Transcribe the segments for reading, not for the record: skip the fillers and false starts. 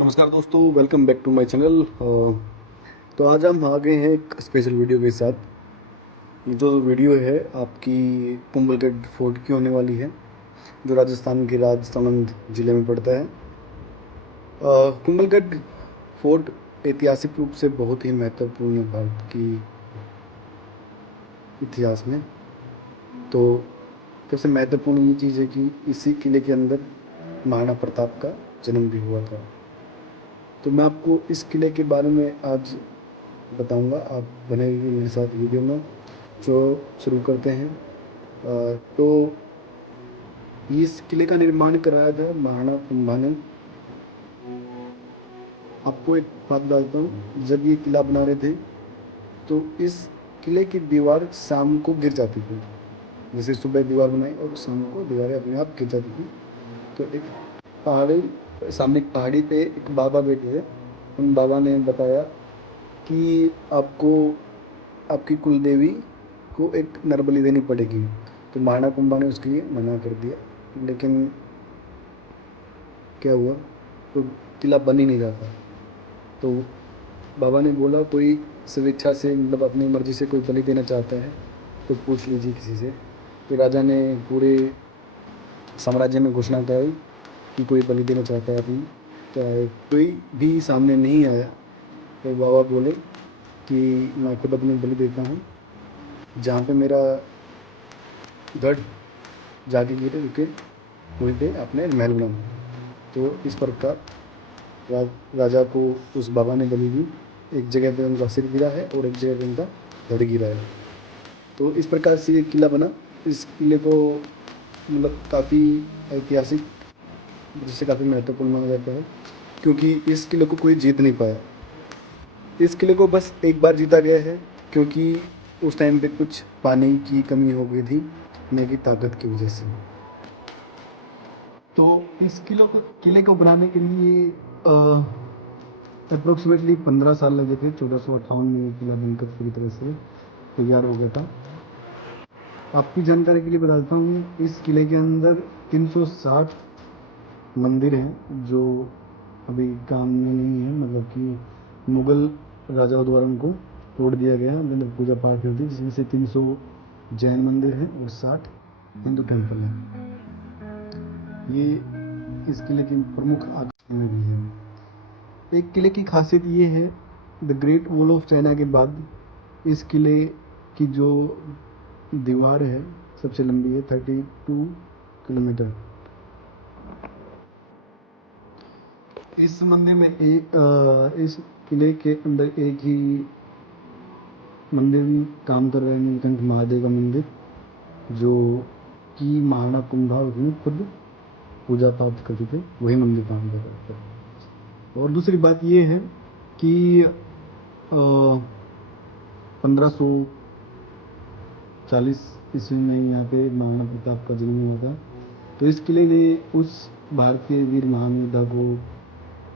नमस्कार दोस्तों, welcome back to my channel. तो आज हम आ गए हैं एक स्पेशल वीडियो के साथ। ये जो वीडियो है आपकी कुंभलगढ़ फोर्ट की होने वाली है, जो राजस्थान के राजसमंद ज़िले में पड़ता है। कुंभलगढ़ फोर्ट ऐतिहासिक रूप से बहुत ही महत्वपूर्ण है भारत की इतिहास में। तो सबसे महत्वपूर्ण ये चीज़ है कि इसी किले के अंदर महाराणा प्रताप का जन्म भी हुआ था। तो मैं आपको इस किले के बारे में आज बताऊंगा। आप बने रहिए मेरे साथ वीडियो में। जो शुरू करते हैं। तो इस किले का निर्माण कराया था महाराणा कुंभा ने। आपको एक बात बताता हूँ, जब ये किला बना रहे थे तो इस किले की दीवार शाम को गिर जाती थी। जैसे सुबह दीवार बनाई और शाम को दीवारें अपने आप गिर जाती थी। तो एक पहाड़ी सामने एक पहाड़ी पे एक बाबा बैठे थे। उन बाबा ने बताया कि आपको आपकी कुल देवी को एक नर बलि देनी पड़ेगी। तो महाराणा कुंभा ने उसके लिए मना कर दिया, लेकिन क्या हुआ, तो किला बन ही नहीं रहा था। तो बाबा ने बोला कोई स्वेच्छा से, मतलब अपनी मर्जी से कोई बलि देना चाहता है तो पूछ लीजिए किसी से। तो राजा ने पूरे साम्राज्य में घोषणा कराई कि कोई बलि देना चाहता है अपनी। तो कोई भी सामने नहीं आया। तो बाबा बोले कि मैं खुद अपनी बलि देता हूँ, जहाँ पे मेरा गढ़ जाके गिरे रुके वहीं पे अपने महल बनाऊँ। तो इस प्रकार राजा को उस बाबा ने बलि दी। एक जगह पे उनका सिर गिरा है और एक जगह पे उनका धड़ गिरा है। तो इस प्रकार से ये किला बना। इस किले को मतलब काफ़ी ऐतिहासिक, जिससे काफ़ी महत्वपूर्ण माना जाता है, क्योंकि इस किले को कोई जीत नहीं पाया। इस किले को बस एक बार जीता गया है, क्योंकि उस टाइम पे कुछ पानी की कमी हो गई थी पीने की ताकत की वजह से। तो इस किले को बनाने के लिए अप्रोक्सीमेटली 15 साल लगे थे। 1458 में ये किला बनकर पूरी तरह से तैयार हो गया था। आपकी जानकारी के लिए बता देता हूँ, इस किले के अंदर 360 मंदिर हैं जो अभी काम में नहीं है। मतलब कि मुगल राजाओं द्वारा उनको तोड़ दिया गया, मतलब पूजा पाठ होती, जिसमें से 300 जैन मंदिर हैं और 60 हिंदू टेम्पल हैं। ये इस किले की प्रमुख आकर्षण में भी है। एक किले की खासियत ये है, the great wall of China के बाद इस किले की जो दीवार है सबसे लंबी है, 32 किलोमीटर। इस मंदिर में इस किले के अंदर एक ही मंदिर में काम कर रहे हैं, नीलकंठ महादेव का मंदिर, जो कि महाराणा कुंभा उसमें खुद पूजा पाठ करते थे, वही मंदिर काम कर रहे थे। और दूसरी बात ये है कि 1540 ईस्वी में यहाँ पे महाराणा प्रताप का जन्म हुआ था। तो इस किले ने उस भारतीय वीर महान योद्धा को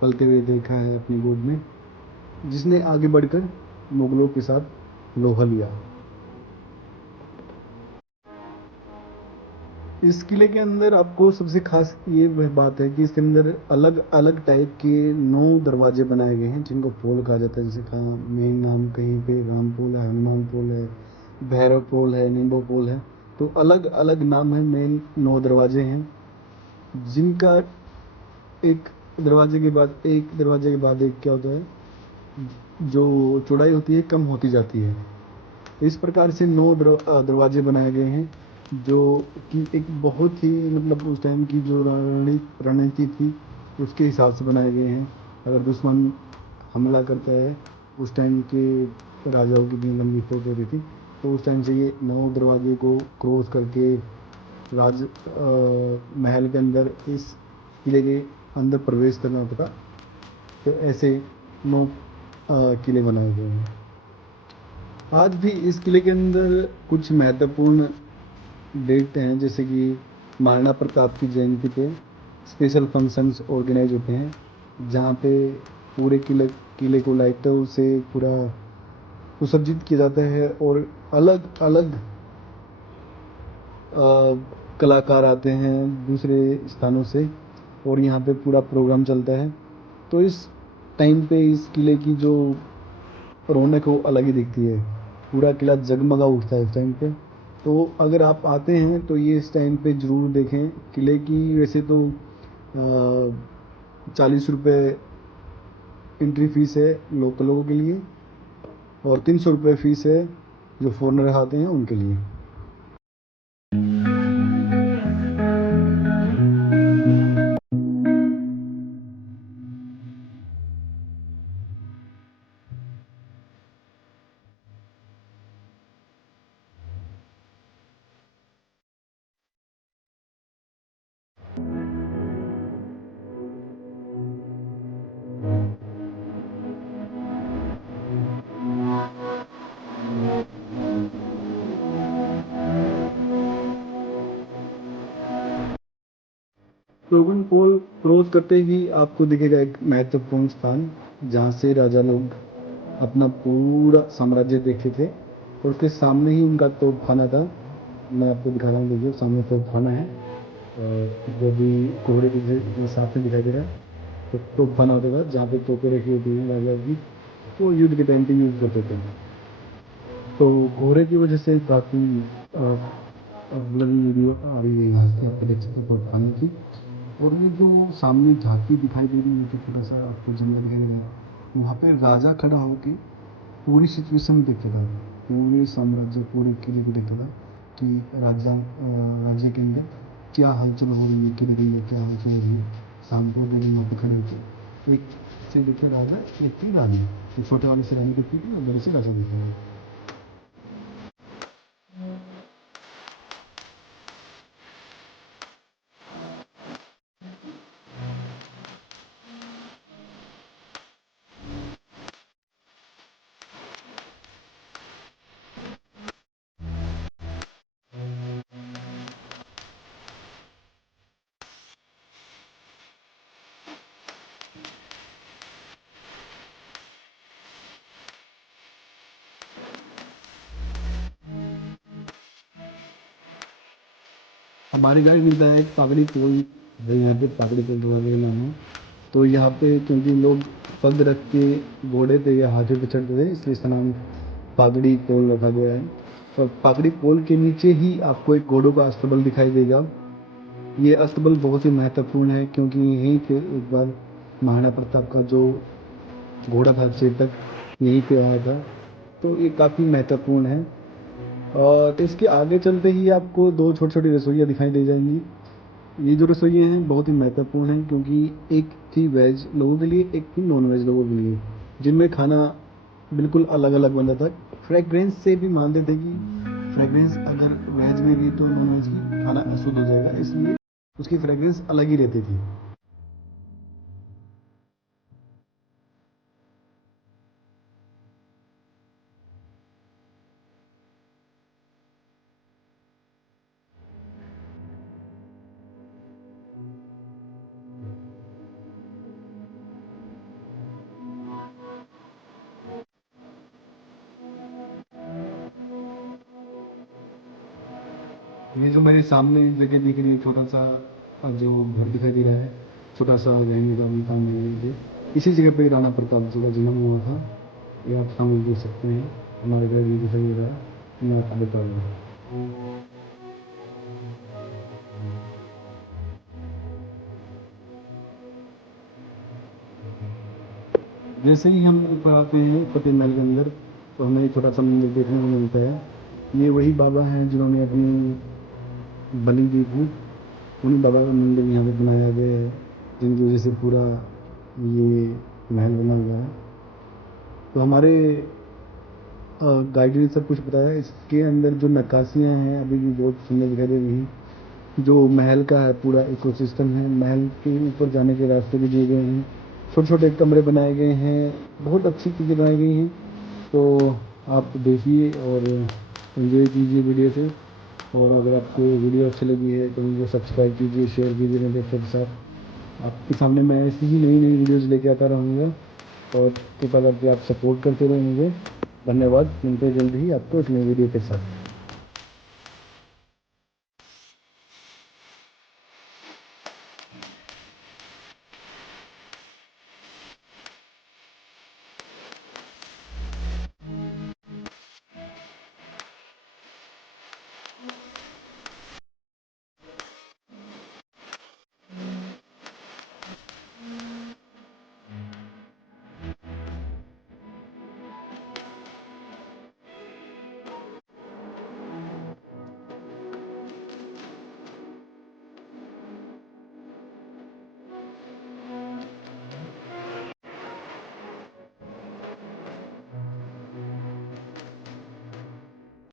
पलते हुए देखा है अपनी गोद में, जिसने आगे बढ़कर मुगलों के साथ लोहा लिया। इस किले के अंदर आपको सबसे खास ये बात है कि इसके अंदर अलग अलग टाइप के 9 दरवाजे बनाए गए हैं, जिनको पोल कहा जाता है। जैसे कहा मेन नाम कहीं पे राम पोल है, हनुमान पोल है, भैरव पोल है, नींबो पोल है। तो अलग अलग नाम है। मेन 9 दरवाजे हैं, जिनका एक दरवाजे के बाद एक क्या होता है, जो चौड़ाई होती है कम होती जाती है। इस प्रकार से 9 दरवाजे बनाए गए हैं, जो कि एक बहुत ही, मतलब उस टाइम की जो रणनीति थी उसके हिसाब से बनाए गए हैं। अगर दुश्मन हमला करता है, उस टाइम के राजाओं की भी लंबी फौज होती थी, तो उस टाइम से ये 9 दरवाजे को क्रॉस करके महल के अंदर, इस किले के अंदर प्रवेश करना होता था। तो ऐसे 9 किले बनाए गए हैं। आज भी इस किले के अंदर कुछ महत्वपूर्ण डेट हैं, जैसे कि महाराणा प्रताप की जयंती पे स्पेशल फंक्शंस ऑर्गेनाइज होते हैं, जहाँ पे पूरे किले को लाइटों से पूरा सुसज्जित किया जाता है और अलग अलग कलाकार आते हैं दूसरे स्थानों से, और यहाँ पे पूरा प्रोग्राम चलता है। तो इस टाइम पे इस किले की जो रौनक है वो अलग ही दिखती है। पूरा किला जगमगा उठता है इस टाइम पे। तो अगर आप आते हैं तो ये इस टाइम पे ज़रूर देखें। किले की वैसे तो 40 रुपये एंट्री फ़ीस है लोकल लोगों के लिए, और 300 रुपये फ़ीस है जो फॉरेनर आते हैं उनके लिए। रोगन पोल क्रॉस करते ही आपको दिखेगा एक महत्वपूर्ण स्थान, जहाँ से राजा लोग अपना पूरा साम्राज्य देखते थे, और उसके सामने ही उनका तोपखाना था। मैं आपको दिखा रहा हूँ, देखिए सामने तोपखाना है, और जो भी कोहरे के साथ में दिखाई दे रहा है तो तोपखाना होता था, जहाँ पे तोपें रखी होती हैं राजा की, तो युद्ध के टाइम पे यूज़ करते थे। तो कोहरे की वजह से काफ़ी वीडियो आ रही है यहाँ से, आप देख सकते हैं तोपखाने की। और ये जो सामने झांकी दिखाई दे रही है, तो छोटा सा आपको जंगल दिखाई दे रहा है, वहाँ पे राजा खड़ा होकर पूरी सिचुएशन देखता था, पूरे साम्राज्य पूरे किले को देखता था कि राज्य के अंदर क्या हलचल हो रही है, किले के क्या हलचल हो रही है। शाम को लोग वहाँ पे खड़े होते, एक से देखते राजा, एक थी रानी, एक छोटे वाले से रानी दिखती थी और बड़े से राजा दिखता था। हमारे गाड़ी मिलता है एक पागड़ी पुल, जो यहाँ पे पागड़ी पुल का नाम है। तो यहाँ पे क्योंकि लोग पग रख के घोड़े पे या हाथी पे चढ़ते थे, इसलिए इसका नाम पागड़ी पुल रखा गया है। और पागड़ी पुल के नीचे ही आपको एक घोड़ों का अस्तबल दिखाई देगा। ये अस्तबल बहुत ही महत्वपूर्ण है, क्योंकि यहीं पे एक बार महाराणा प्रताप का जो घोड़ा था चेतक, यहीं पे आया था। तो ये काफ़ी महत्वपूर्ण है। और इसके आगे चलते ही आपको दो छोटी छोटी रसोइयाँ दिखाई दे जाएंगी। ये जो रसोइयाँ हैं बहुत ही महत्वपूर्ण हैं, क्योंकि एक थी वेज लोगों के लिए, एक थी नॉन वेज लोगों के लिए, जिनमें खाना बिल्कुल अलग अलग बनता था। फ्रेगरेंस से भी मानते थे कि फ्रेगरेंस अगर वेज में गई तो नॉन वेज की खाना अशुद्ध हो जाएगा, इसलिए उसकी फ्रेगरेंस अलग ही रहती थी। ये जो मेरे सामने जगह दिख रही है, छोटा सा जो घर दिखाई दे रहा है, छोटा सा रहने का भी काम नहीं है। इसी जगह पे राणा प्रताप जी का जन्म हुआ था। ये आप सामने देख सकते हैं, हमारे घर भी दिखाई दे रहा है, मैं आपको बता रहा हूँ। जैसे ही हम ऊपर आते हैं फतेह महल के अंदर, तो हमें एक छोटा सा मंदिर देखने को मिलता है। ये वही बाबा हैं जिन्होंने अपनी बलि दी थी, उन्हीं बाबा का मंदिर यहाँ पे बनाया गया है, जिनकी वजह से पूरा ये महल बना हुआ है। तो हमारे गाइड ने सब कुछ बताया। इसके अंदर जो नक्काशियाँ हैं अभी भी बहुत सुंदर दिखाई दे रही हैं। जो महल का है पूरा इकोसिस्टम है, महल के ऊपर जाने के रास्ते भी दिए गए हैं, छोटे छोटे कमरे बनाए गए हैं, बहुत अच्छी चीज़ें बनाई गई हैं। तो आप देखिए और एंजॉय कीजिए वीडियो से। और अगर आपको वीडियो अच्छी लगी है तो मुझे सब्सक्राइब कीजिए, शेयर कीजिए मेरे दोस्तों के साथ। आपके सामने मैं ऐसी ही नई नई वीडियोज़ लेके आता रहूँगा, और कृपया करके आप सपोर्ट करते रहें मुझे। धन्यवाद। मिलते हैं जल्द ही आपको एक नई वीडियो के साथ।